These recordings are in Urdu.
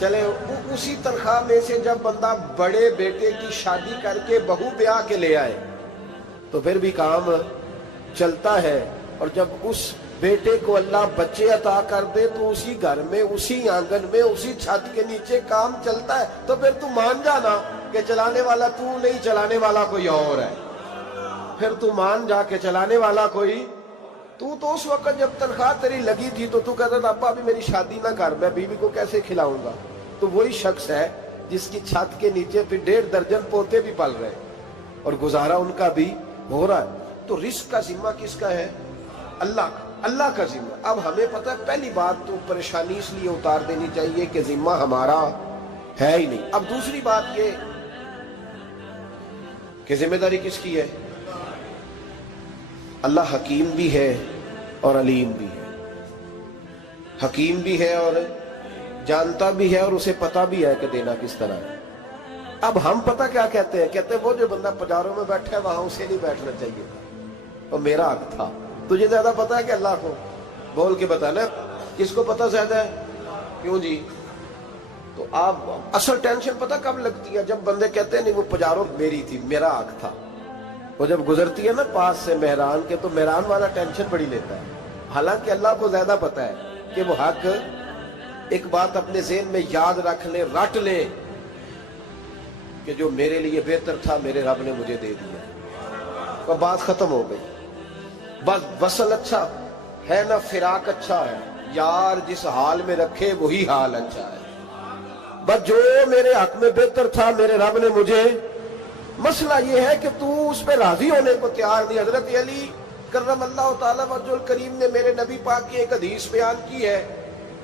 چلے اسی تنخواہ میں سے جب بندہ بڑے بیٹے کی شادی کر کے بہو بیاہ کے لے آئے تو پھر بھی کام چلتا ہے، اور جب اس بیٹے کو اللہ بچے عطا کر دے تو اسی گھر میں، اسی آنگن میں، اسی چھت کے نیچے کام چلتا ہے۔ تو پھر تو مان جانا کہ چلانے والا تو نہیں، چلانے والا کوئی اور ہے۔ پھر تو مان جا کے چلانے والا کوئی تو اس وقت جب تنخواہ تیری لگی تھی تو کہتا تھا ابا ابھی میری شادی نہ کر، میں بیوی کو کیسے کھلاؤں گا؟ تو وہی شخص ہے جس کی چھت کے نیچے پھر 1.5 درجن پوتے بھی پل رہے اور گزارا ان کا بھی ہو رہا ہے۔ تو رزق کا ذمہ کس کا ہے؟ اللہ کا ذمہ۔ اب ہمیں پتہ ہے پہلی بات تو پریشانی اس لیے اتار دینی چاہیے کہ ذمہ ہمارا ہے ہی نہیں۔ اب دوسری بات یہ کہ ذمہ داری کس کی ہے؟ اللہ حکیم بھی ہے اور علیم بھی ہے، حکیم بھی ہے اور جانتا بھی ہے، اور اسے پتہ بھی ہے کہ دینا کس طرح ہے۔ اب ہم پتہ کیا کہتے ہیں؟ کہتے ہیں وہ جو بندہ پجاروں میں بیٹھا ہے وہاں اسے نہیں بیٹھنا چاہیے تھا، وہ میرا حق تھا۔ تجھے زیادہ پتہ ہے کہ اللہ کو؟ بول کے بتانا کس کو پتہ زیادہ ہے؟ کیوں جی؟ تو آپ اصل ٹینشن پتہ کب لگتی ہے؟ جب بندے کہتے ہیں نہیں وہ پجاروں میری تھی، میرا حق تھا۔ وہ جب گزرتی ہے نا پاس سے مہران کے تو مہران والا ٹینشن بڑی لیتا ہے، حالانکہ اللہ کو زیادہ پتہ ہے کہ وہ حق۔ ایک بات اپنے ذہن میں یاد رکھ لیں، رٹ لیں کہ جو میرے لیے بہتر تھا میرے رب نے مجھے دے دیا، اور بات ختم ہو گئی۔ بس وصل اچھا ہے نا فراق اچھا ہے، یار جس حال میں رکھے وہی حال اچھا ہے۔ بس جو میرے حق میں بہتر تھا میرے رب نے مجھے، مسئلہ یہ ہے کہ تو اس پہ راضی ہونے کو تیار نہیں۔ حضرت علی کرم اللہ تعالیٰ وجہ الکریم نے میرے نبی پاک کی ایک حدیث بیان کی ہے،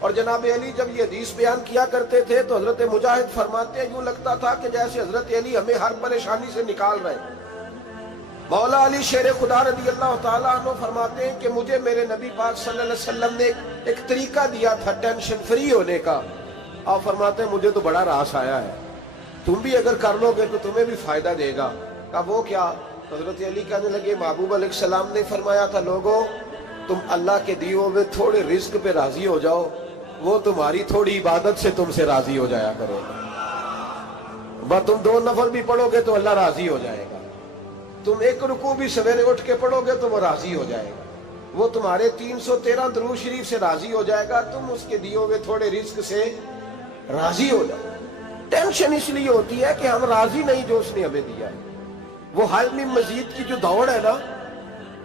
اور جناب علی جب یہ حدیث بیان کیا کرتے تھے تو حضرت مجاہد فرماتے ہیں یوں لگتا تھا کہ جیسے حضرت علی ہمیں ہر پریشانی سے نکال رہے۔ مولا علی شیر خدا رضی اللہ تعالیٰ عنہ فرماتے ہیں کہ مجھے میرے نبی پاک صلی اللہ علیہ وسلم نے ایک طریقہ دیا تھا ٹینشن فری ہونے کا، اور فرماتے ہیں مجھے تو بڑا راس آیا ہے، تم بھی اگر کر لو گے تو تمہیں بھی فائدہ دے گا۔ کہا وہ کیا؟ حضرت علی کہنے لگے محبوب علیہ السلام نے فرمایا تھا لوگوں تم اللہ کے دیے ہوئے تھوڑے رزق پہ راضی ہو جاؤ، وہ تمہاری تھوڑی عبادت سے تم سے راضی ہو جایا کرو گا۔ بس تم 2 نفل بھی پڑھو گے تو اللہ راضی ہو جائے گا، تم 1 رکوع بھی سویرے اٹھ کے پڑھو گے تو وہ راضی ہو جائے گا، وہ تمہارے 313 درود شریف سے راضی ہو جائے گا، تم اس کے دیے ہوئے تھوڑے رزق سے راضی ہو جاؤ۔ ٹینشن اس لیے ہوتی ہے کہ ہم راضی نہیں جو اس نے ہمیں دیا ہے۔ وہ حال میں مزید کی جو دوڑ ہے نا،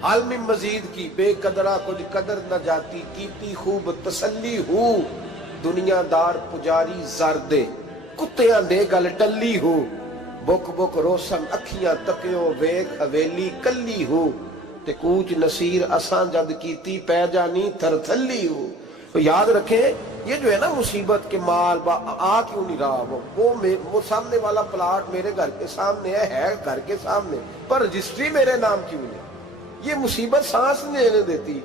حال میں مزید کی، بے قدرہ کچھ قدر نہ جاتی، کیتی خوب تسلی ہو، دنیا دار پجاری زردے، کتیاں دے گل ٹلی ہو، بک بک روشن اکھیاں تکیو ویک حویلی کلی ہو، تے کوچ نصیر اساں جد کیتی پہ جانی تھر تھلی ہو۔ تو یاد رکھیں یہ جو ہے نا مصیبت کے مال آ کیوں نہیں رہا، وہ سامنے والا پلاٹ میرے گھر کے سامنے ہے گھر کے سامنے، پر رجسٹری میرے نام کیوں نہیں؟ یہ مصیبت سانس نہیں لینے دیتی۔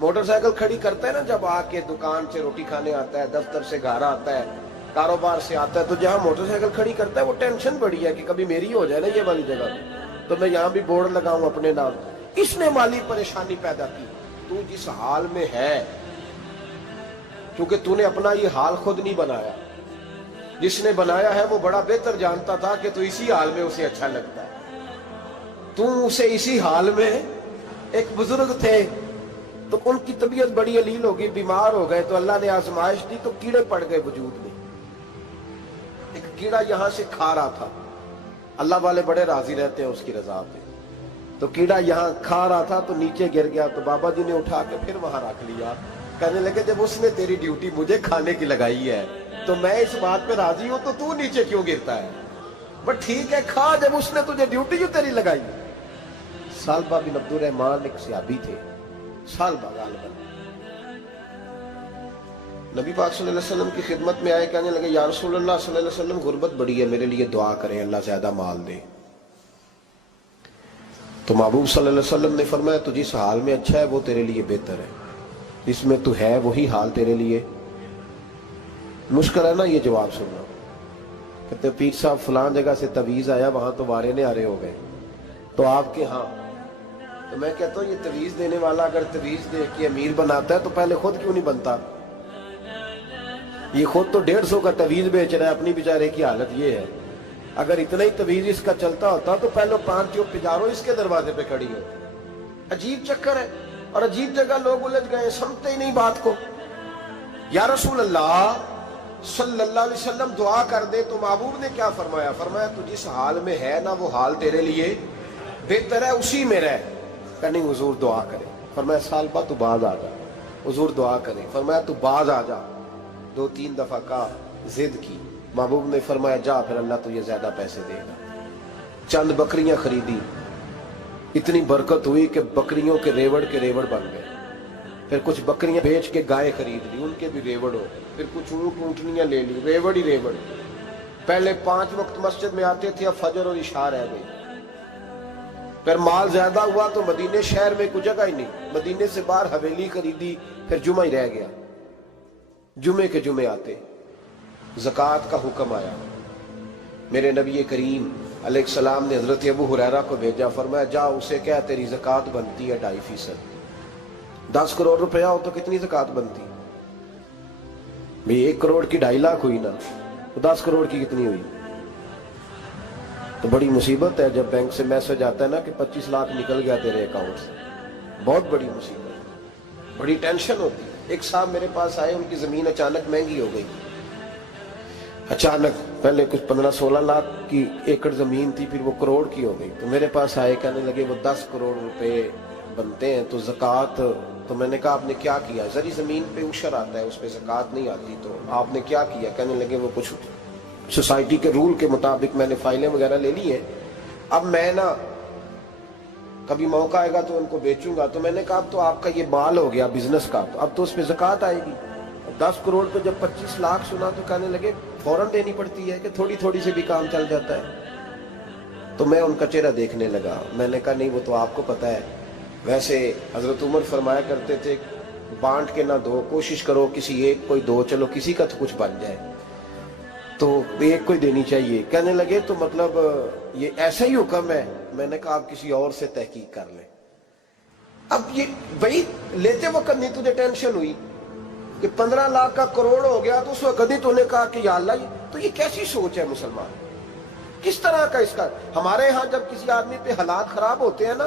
موٹر سائیکل کھڑی کرتا ہے نا جب آ کے دکان سے روٹی کھانے آتا ہے، دفتر سے گھر آتا ہے، کاروبار سے آتا ہے، تو جہاں موٹر سائیکل کھڑی کرتا ہے وہ ٹینشن بڑی ہے کہ کبھی میری ہو جائے نا یہ والی جگہ، تو میں یہاں بھی بورڈ لگاؤں اپنے نام۔ اس نے مالی پریشانی پیدا کی۔ تو جس حال میں ہے، کیونکہ تو نے اپنا یہ حال خود نہیں بنایا، جس نے بنایا ہے وہ بڑا بہتر جانتا تھا کہ تو اسی حال میں اسے اچھا لگتا ہے۔ تو اسے اسی حال میں، ایک بزرگ تھے تو ان کی طبیعت بڑی علیل ہو گئی، بیمار ہو گئے، تو اللہ نے آزمائش دی تو کیڑے پڑ گئے وجود میں۔ ایک کیڑا یہاں سے کھا رہا تھا، اللہ والے بڑے راضی رہتے ہیں اس کی رضا پہ، تو کیڑا یہاں کھا رہا تھا تو نیچے گر گیا، تو بابا جی نے اٹھا کے پھر وہاں رکھ لیا، کہنے لگے جب اس نے تیری ڈیوٹی مجھے کھانے کی لگائی ہے تو میں اس بات پہ راضی ہوں، تو نیچے کیوں گرتا ہے؟ بٹ ٹھیک ہے کھا، جب اس نے تجھے ڈیوٹی جو تیری لگائی۔ سالبہ بن عبد الرحمن ایک صحابی تھے، سالبہ غالباً نبی پاک صلی اللہ علیہ وسلم کی خدمت میں آئے، کہنے لگے یا رسول اللہ صلی اللہ علیہ وسلم غربت بڑی ہے، میرے لیے دعا کریں اللہ زیادہ مال دے۔ تو محبوب صلی اللہ علیہ وسلم نے فرمایا تو جس حال میں اچھا ہے وہ تیرے لیے بہتر ہے، جس میں تو ہے وہی حال تیرے لیے۔ مشکل ہے نا یہ جواب سننا۔ کہتے پیر صاحب فلان جگہ سے تویز آیا، وہاں تو وارے نے آرے ہو گئے، تو آپ کے ہاں؟ تو میں کہتا ہوں یہ تویز دینے والا اگر تویز دے کے امیر بناتا ہے تو پہلے خود کیوں نہیں بنتا؟ یہ خود تو 150 کا تویز بیچ رہا ہے، اپنی بیچارے کی حالت یہ ہے۔ اگر اتنا ہی تویز اس کا چلتا ہوتا تو پہلے 5 جو پجاروں اس کے دروازے پہ کھڑی ہو۔ عجیب چکر ہے، اور عجیب جگہ لوگ الجھ گئے، سمجھتے ہی نہیں بات کو۔ یا رسول اللہ صلی اللہ علیہ وسلم دعا کر دے تو محبوب نے کیا فرمایا؟ فرمایا تو جس حال میں ہے نا وہ حال تیرے لیے بہتر ہے، اسی میں رہ۔ کہ نہیں حضور دعا کرے۔ فرمایا سال بعد تو باز آ جا۔ حضور دعا کرے۔ فرمایا تو باز آ جا۔ 2-3 دفعہ کا ضد کی، محبوب نے فرمایا جا، پھر اللہ تجھے زیادہ پیسے دے گا۔ چند بکریاں خریدی، اتنی برکت ہوئی کہ بکریوں کے ریوڑ بن گئے۔ پھر کچھ بکریاں بیچ کے گائے خرید لی، ان کے بھی ریوڑ ہو گئے۔ پھر کچھ اونٹنیاں لے لی، ریوڑ ہی ریوڑ۔ پہلے 5 وقت مسجد میں آتے تھے، اب فجر اور عشاء رہ گئی۔ پھر مال زیادہ ہوا تو مدینے شہر میں کوئی جگہ ہی نہیں، مدینے سے باہر حویلی خریدی، پھر جمعہ ہی رہ گیا۔ جمعے کے جمعے آتے، زکوٰۃ کا حکم آیا۔ میرے نبی کریم علیہ السلام نے حضرت ابو ہریرہ کو بھیجا، فرمایا جا اسے کہہ تیری زکوٰۃ بنتی ہے 2.5%۔ 10 کروڑ روپیہ ہو تو کتنی زکوٰۃ بنتی؟ بھئی 1 کروڑ کی 2.5 لاکھ ہوئی نا، تو 10 کروڑ کی کتنی ہوئی؟ تو بڑی مصیبت ہے جب بینک سے میسج آتا ہے نا کہ 25 لاکھ نکل گیا تیرے اکاؤنٹ سے، بہت بڑی مصیبت، بڑی ٹینشن ہوتی ہے۔ ایک صاحب میرے پاس آئے، ان کی زمین اچانک مہنگی ہو گئی، اچانک پہلے کچھ 15-16 لاکھ کی ایکڑ زمین تھی، پھر وہ کروڑ کی ہو گئی۔ تو میرے پاس آئے، کہنے لگے وہ 10 کروڑ روپے بنتے ہیں تو زکوٰۃ، تو میں نے کہا آپ نے کیا کیا؟ زری زمین پہ عشر آتا ہے، اس پہ زکوٰۃ نہیں آتی، تو آپ نے کیا کیا؟ کہنے لگے وہ کچھ سوسائٹی کے رول کے مطابق میں نے فائلیں وغیرہ لے لی ہیں، اب میں نا کبھی موقع آئے گا تو ان کو بیچوں گا۔ تو میں نے کہا اب تو آپ کا یہ مال ہو گیا بزنس کا، تو اب تو اس پہ زکوٰۃ آئے گی۔ 10 کروڑ پہ جب 25 لاکھ سنا تو کہنے لگے فوراً دینی پڑتی ہے کہ تھوڑی تھوڑی سے بھی کام چل جاتا ہے؟ تو میں ان کا چہرہ دیکھنے لگا، میں نے کہا نہیں وہ تو آپ کو پتا ہے، ویسے حضرت عمر فرمایا کرتے تھے بانٹ کے نہ دو، کوشش کرو کسی ایک کو دو، چلو کسی کا تو کچھ بن جائے، تو ایک کو دینی چاہیے۔ کہنے لگے تو مطلب یہ ایسا ہی حکم ہے؟ میں نے کہا آپ کسی اور سے تحقیق کر لیں۔ اب یہ بھائی لیتے وقت نہیں تجھے ٹینشن ہوئی کہ 15 لاکھ کا کروڑ ہو گیا، تو اس وقت ہی تو نے کہا کہ یا اللہ، تو یہ کیسی سوچ ہے مسلمان؟ کس طرح کا اس کا؟ ہمارے ہاں جب کسی آدمی پہ حالات خراب ہوتے ہیں نا،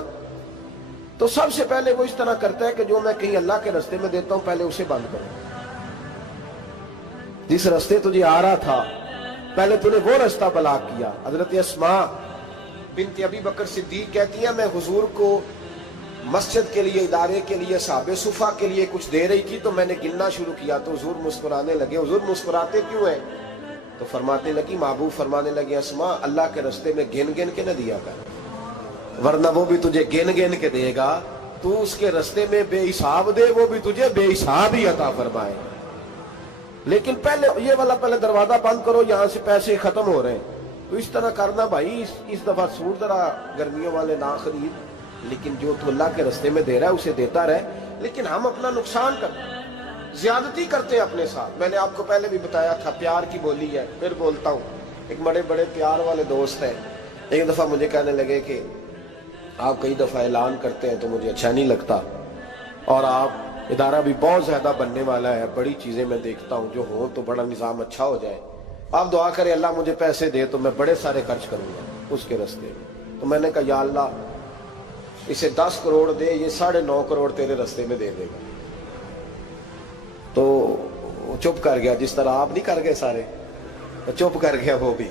تو سب سے پہلے وہ اس طرح کرتا ہے کہ جو میں کہیں اللہ کے رستے میں دیتا ہوں پہلے اسے بند کروں۔ جس رستے تجھے آ رہا تھا پہلے تو نے وہ رستہ بلاک کیا۔ حضرت اسماء بنت ابی بکر صدیق کہتی ہیں میں حضور کو مسجد کے لیے، ادارے کے لیے، صحابہ صفہ کے لیے کچھ دے رہی تھی، تو میں نے گننا شروع کیا تو حضور مسکرانے لگے۔ حضور مسکراتے کیوں ہیں؟ تو فرماتے لگی، محبوب فرمانے لگے اسماء اللہ کے رستے میں گن گن کے نہ دیا کر، ورنہ وہ بھی تجھے گن گن کے دے گا، تو اس کے رستے میں بے حساب دے، وہ بھی تجھے بے حساب ہی عطا فرمائے۔ لیکن پہلے یہ والا پہلے دروازہ بند کرو، یہاں سے پیسے ختم ہو رہے ہیں، تو اس طرح کرنا بھائی۔ اس دفعہ سوٹ ذرا گرمیوں والے نہ خرید، لیکن جو تو اللہ کے رستے میں دے رہا ہے اسے دیتا رہے۔ لیکن ہم اپنا نقصان کرتے ہیں، زیادتی کرتے ہیں اپنے ساتھ۔ میں نے آپ کو پہلے بھی بتایا تھا پیار کی بولی ہے، پھر بولتا ہوں۔ ایک بڑے بڑے پیار والے دوست ہیں، ایک دفعہ مجھے کہنے لگے کہ آپ کئی دفعہ اعلان کرتے ہیں تو مجھے اچھا نہیں لگتا، اور آپ ادارہ بھی بہت زیادہ بننے والا ہے، بڑی چیزیں میں دیکھتا ہوں جو ہوں تو بڑا نظام اچھا ہو جائے، آپ دعا کریں اللہ مجھے پیسے دے تو میں بڑے سارے خرچ کروں گا اس کے رستے میں۔ تو میں نے کہا یا اللہ اسے 10 کروڑ دے، یہ 9.5 کروڑ تیرے رستے میں دے دے گا۔ تو وہ چپ کر گیا، جس طرح آپ نہیں کر گئے سارے، چپ کر گیا وہ بھی۔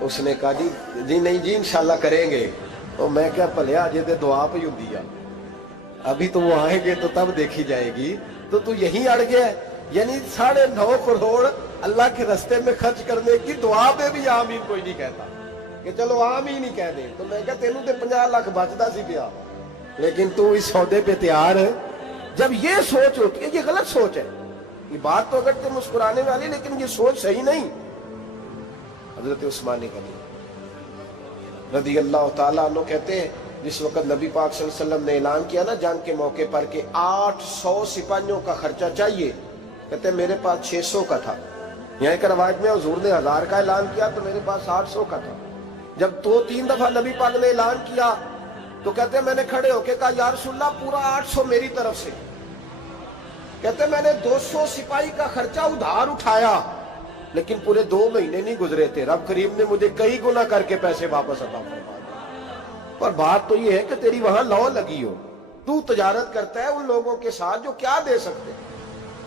اس نے کہا جی نہیں جی انشاءاللہ کریں گے۔ تو میں کیا پلیا جی تے دعا پہ ہوں دیا، ابھی تو وہ آئیں گے تو تب دیکھی جائے گی، تو تو یہیں اڑ گیا ہے۔ یعنی 9.5 کروڑ اللہ کے رستے میں خرچ کرنے کی دعا پہ بھی آمین کوئی نہیں کہتا کہ چلو آمین ہی کہہ دے۔ تو میں کہا تینوں تے 50 لاکھ بچتا سی پیا، لیکن تو اس سودے پہ تیار ہے۔ جب یہ سوچ ہوتی ہے، یہ غلط سوچ ہے، یہ بات تو اگر تے مسکرانے والی، لیکن یہ سوچ صحیح نہیں۔ حضرت عثمان غنی رضی اللہ تعالیٰ عنہ کہتے ہیں جس وقت نبی پاک صلی اللہ علیہ وسلم نے اعلان کیا نا جنگ کے موقع پر کہ 800 سپاہیوں کا خرچہ چاہیے، کہتے ہیں میرے پاس 600 کا تھا۔ یہاں ایک روایت میں حضور نے 1000 کا اعلان کیا تو میرے پاس 800 کا تھا۔ جب 2-3 دفعہ نبی پاک نے اعلان کیا تو کہتے ہیں میں نے کھڑے ہو کے کہا یا رسول اللہ پورا 800 میری طرف سے۔ کہتے میں نے 200 سپاہی کا خرچہ ادھار اٹھایا لیکن پورے 2 مہینے نہیں گزرے تھے، رب کریم نے مجھے کئی گنا کر کے پیسے واپس عطا فرما دیے۔ پر بات تو یہ ہے کہ تیری وہاں لو لگی ہو، تو تجارت کرتا ہے ان لوگوں کے ساتھ جو کیا دے سکتے۔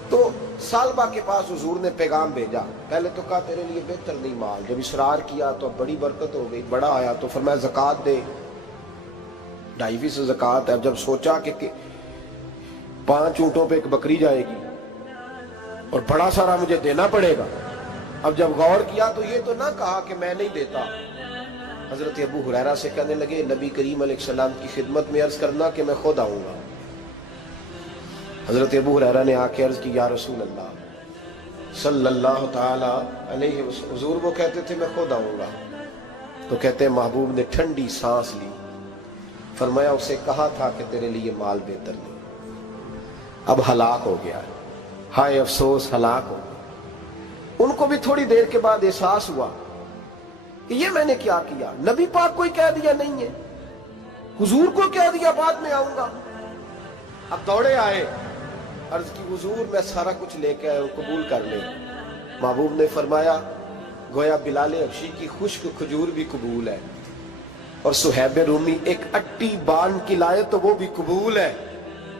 تو سالبہ کے پاس حضور نے پیغام بھیجا، پہلے تو کہا تیرے لیے بہتر نہیں مال، جب اصرار کیا تو بڑی برکت ہو گئی، بڑا آیا تو فرمایا زکوٰۃ دے، 2.5% زکوٰۃ ہے۔ جب سوچا کہ 5 اونٹوں پہ ایک بکری جائے گی اور بڑا سارا مجھے دینا پڑے گا، اب جب غور کیا تو یہ تو نہ کہا کہ میں نہیں دیتا۔ حضرت ابو ہریرہ سے کہنے لگے نبی کریم علیہ السلام کی خدمت میں عرض کرنا کہ میں خود آؤں گا۔ حضرت ابو ہریرہ نے آ کے عرض کی یا رسول اللہ صلی اللہ تعالی علیہ وسلم، حضور وہ کہتے تھے میں خود آؤں گا، تو کہتے ہیں محبوب نے ٹھنڈی سانس لی، فرمایا اسے کہا تھا کہ تیرے لیے مال بہتر نہیں، اب ہلاک ہو گیا ہے، ہائے افسوس ہلاک ہو گیا۔ ان کو بھی تھوڑی دیر کے بعد احساس ہوا کہ یہ میں نے کیا کیا، نبی پاک کو ہی کہہ دیا نہیں ہے، حضور کو کہہ دیا بعد میں آؤں گا۔ اب دوڑے آئے، عرض کی حضور میں سارا کچھ لے کے آیا ہوں، قبول کر لیں۔ محبوب نے فرمایا گویا بلال حبشی کی خشک کھجور بھی قبول ہے، اور صہیب رومی ایک اٹی بان کی لائے تو وہ بھی قبول ہے،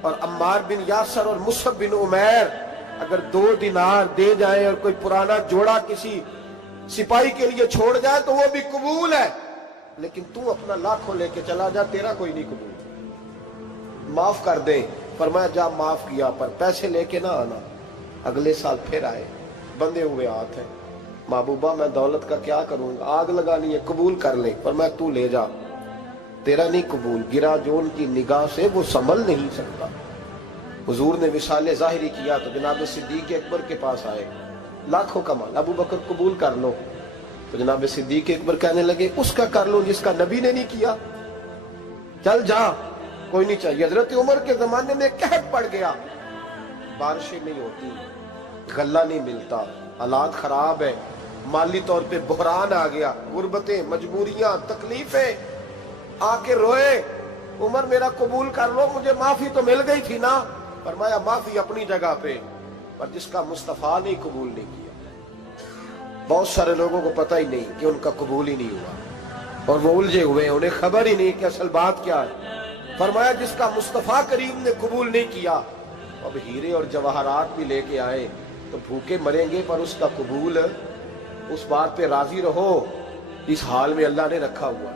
اور عمار بن یاسر اور مصعب بن عمیر اگر 2 دینار دے جائیں اور کوئی پرانا جوڑا کسی سپاہی کے لیے چھوڑ جائے تو وہ بھی قبول ہے، لیکن تو اپنا لاکھوں لے کے چلا جا، تیرا کوئی نہیں قبول، معاف کر دیں۔ فرمایا جا معاف کیا، پر پیسے لے کے نہ آنا۔ اگلے سال پھر آئے، بندے ہوئے ہاتھ ہیں، محبوبہ میں دولت کا کیا کروں گا، آگ لگانی ہے، قبول کر لیں۔ فرمایا تو لے جا، تیرا نہیں قبول، گرا جو ان کی نگاہ سے وہ سنبھل نہیں سکتا۔ حضور نے وصال ظاہری کیا تو جناب صدیق اکبر کے پاس آئے، لاکھوں کا مال، ابو بکر قبول کر لو، تو جناب صدیق اکبر کہنے لگے اس کا کر لو جس کا نبی نے نہیں کیا، چل جا کوئی نہیں چاہیے۔ حضرت عمر کے زمانے میں قحط پڑ گیا، بارشیں نہیں ہوتی، غلہ نہیں ملتا، حالات خراب ہے، مالی طور پہ بحران آ گیا، غربتیں، مجبوریاں، تکلیفیں، آ کے روئے، عمر میرا قبول کر لو، مجھے معافی تو مل گئی تھی نا۔ فرمایا معافی اپنی جگہ پہ، پر جس کا مصطفیٰ نے قبول نہیں کیا۔ بہت سارے لوگوں کو پتہ ہی نہیں کہ ان کا قبول ہی نہیں ہوا، اور وہ الجھے ہوئے، انہیں خبر ہی نہیں کہ اصل بات کیا ہے۔ فرمایا جس کا مصطفیٰ کریم نے قبول نہیں کیا، اب ہیرے اور جواہرات بھی لے کے آئے تو بھوکے مریں گے، پر اس کا قبول، اس بات پہ راضی رہو، اس حال میں اللہ نے رکھا ہوا،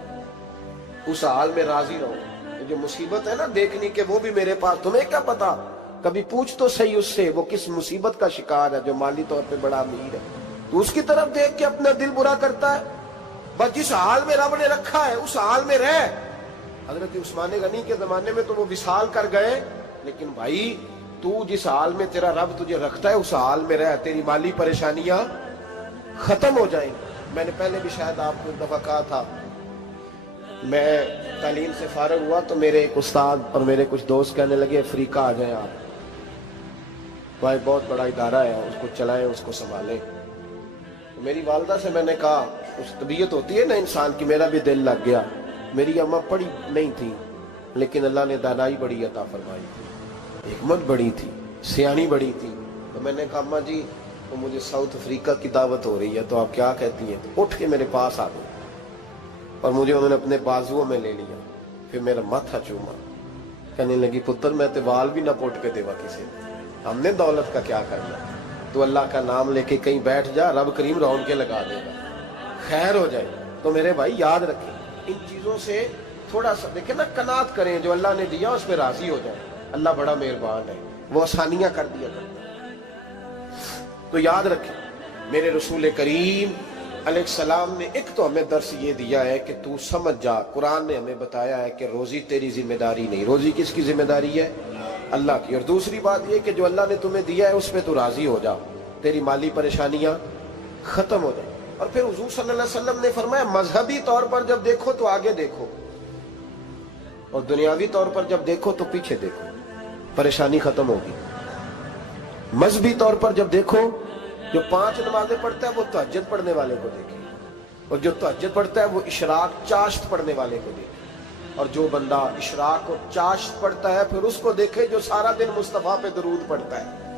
اس حال میں راضی رہو۔ جو مصیبت ہے نا دیکھنی کہ وہ بھی میرے پاس، تمہیں کیا پتا، کبھی پوچھ تو صحیح اس سے وہ کس مصیبت کا شکار ہے، جو مالی طور پہ بڑا امیر ہے، تو اس کی طرف دیکھ کے اپنا دل برا کرتا ہے۔ بس جس حال میں رب نے رکھا ہے اس حال میں رہ۔ حضرت عثمان غنی کے زمانے میں تو وہ وصال کر گئے، لیکن بھائی تو جس حال میں تیرا رب تجھے رکھتا ہے اس حال میں رہ، تیری مالی پریشانیاں ختم ہو جائیں گی۔ میں نے پہلے بھی شاید آپ کو ایک دفعہ کہا تھا، میں تعلیم سے فارغ ہوا تو میرے ایک استاد اور میرے کچھ دوست کہنے لگے افریقہ آ جائیں آپ، بھائی بہت بڑا ادارہ ہے، اس کو چلائیں، اس کو سنبھالیں۔ تو میری والدہ سے میں نے کہا، اس طبیعت ہوتی ہے نا انسان کی، میرا بھی دل لگ گیا۔ میری اماں پڑھی نہیں تھی لیکن اللہ نے دانائی بڑی عطا فرمائی تھی، حکمت بڑی تھی، سیانی بڑی تھی۔ تو میں نے کہا اماں جی وہ مجھے ساؤتھ افریقہ کی دعوت ہو رہی ہے تو آپ کیا کہتی ہیں؟ تو اٹھ کے میرے پاس آ گئی اور مجھے انہوں نے اپنے بازوؤں میں لے لیا، پھر میرا ماتھا چوما، کہنے لگی پتر میں تے وال بھی نہ پوٹ کے دیوا کسی نے، ہم نے دولت کا کیا کرنا، تو اللہ کا نام لے کے کہیں بیٹھ جا، رب کریم رون کے لگا دے گا، خیر ہو جائے۔ تو میرے بھائی یاد رکھیں ان چیزوں سے تھوڑا سا دیکھیں نا، قناعت کریں، جو اللہ نے دیا اس پہ راضی ہو جائیں، اللہ بڑا مہربان ہے، وہ آسانیاں کر دیا کرتا ہے۔ تو یاد رکھیں میرے رسول کریم علیہ السلام نے ایک تو ہمیں درس یہ دیا ہے کہ تو سمجھ جا، قرآن نے ہمیں بتایا ہے کہ روزی تیری ذمہ داری نہیں، روزی کس کی ذمہ داری ہے؟ اللہ کی۔ اور دوسری بات یہ کہ جو اللہ نے تمہیں دیا ہے اس پہ تو راضی ہو جا، تیری مالی پریشانیاں ختم ہو جائیں۔ اور پھر حضور صلی اللہ علیہ وسلم نے فرمایا مذہبی طور پر جب دیکھو تو آگے دیکھو، اور دنیاوی طور پر جب دیکھو تو پیچھے دیکھو، پریشانی ختم ہوگی۔ مذہبی طور پر جب دیکھو، جو 5 نمازیں پڑھتا ہے وہ تہجد پڑھنے والے کو دیکھے، اور جو تہجد پڑھتا ہے وہ اشراق چاشت پڑھنے والے کو دیکھے، اور جو بندہ اشراق اور چاشت پڑھتا ہے پھر اس کو دیکھے جو سارا دن مصطفیٰ پہ درود پڑھتا ہے۔